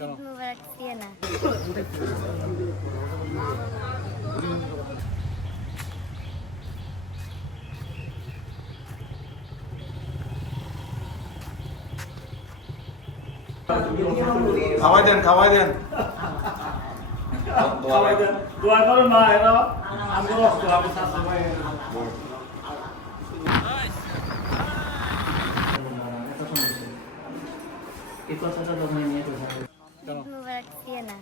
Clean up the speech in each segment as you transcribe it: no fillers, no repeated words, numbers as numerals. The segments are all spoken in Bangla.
না খাওয়াই দেন দোয়া করো না এরা আমি রক্ত আমি এই কথাটা দমনে নিয়ে তো না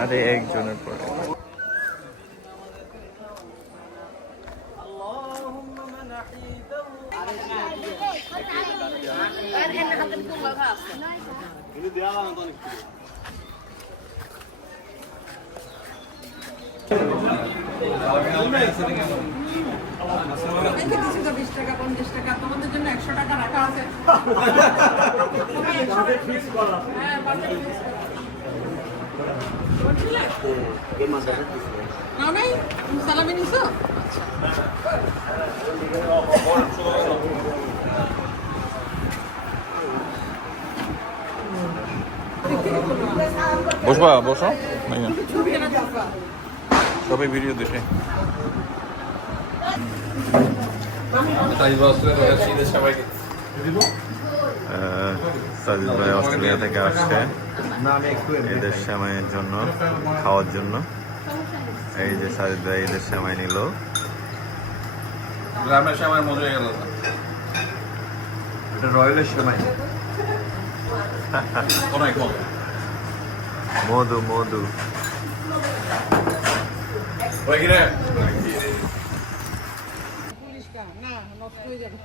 আরে একজনের পরে তোমাদের জন্য 100 টাকা রাখা আছে। না নাই সালামি নিছো বসো সবাই ভিডিও দেখে সাজিদ ভাই অস্ট্রেলিয়া থেকে আসছে এদের সেমাইয়ের জন্য খাওয়ার জন্য। এই যে সাজিদ ভাই এদের সেমাই নিল। গ্রামের সেমাই মজা গেল, এটা রয়্যালের সেমাই। মধু মধু পুলিশ কা না নষ্ট হয়ে যাবে।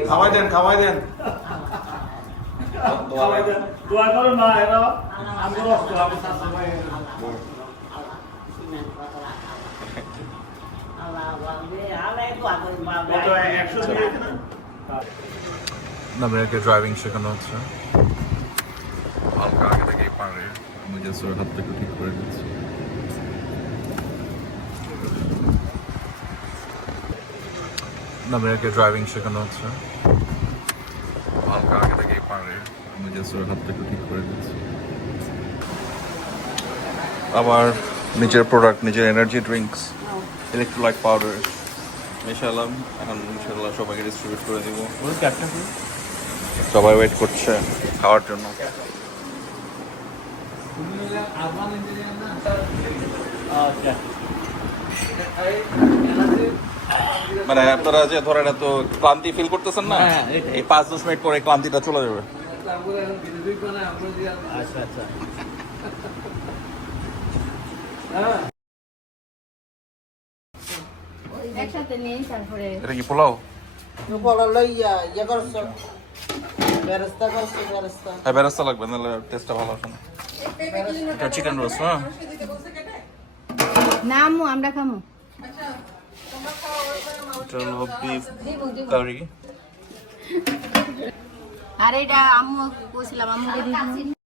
খাওয়াই দেন দোয়া করো না এরা আমি রক্ত আমি নামিয়াকে ড্রাইভিং শেখানো হচ্ছে। হালকা আগে থেকেই পারে, আমি জাস্ট ওর হাত থেকে ঠিক করে দিচ্ছি। নামিয়াকে ড্রাইভিং শেখানো হচ্ছে। হালকা আগে থেকেই পারে, আমি জাস্ট ওর হাত থেকে ঠিক করে দিচ্ছি। আবার নিজের প্রোডাক্ট, নিজের এনার্জি ড্রিঙ্কস, ইলেকট্রোলাইট পাউডার মেশালাম। এখন ইনশাল্লাহ সবাইকে ডিস্ট্রিবিউট করে দিব। সবাই ওয়েট করছে খাওয়ার জন্য। মানে আপনারা যে ধরেন এত ক্লান্তি ফিল করতেছেন না, এই 5-10 মিনিট পরে ক্লান্তিটা চলে যাবে। আচ্ছা আচ্ছা একসাথে নিয়ে তারপরে এটা কি পোলাও? হ্যাঁ, বেরেস্তা লাগবে, নাহলে টেস্টটা ভালো আসে না। এটা চিকেন রোস্ট। হ্যাঁ, না আম্মু আমরা খামু। এটা হলো বিফ কারি। আর এটা আম্মু কইছিলাম আম্মুকে দিই।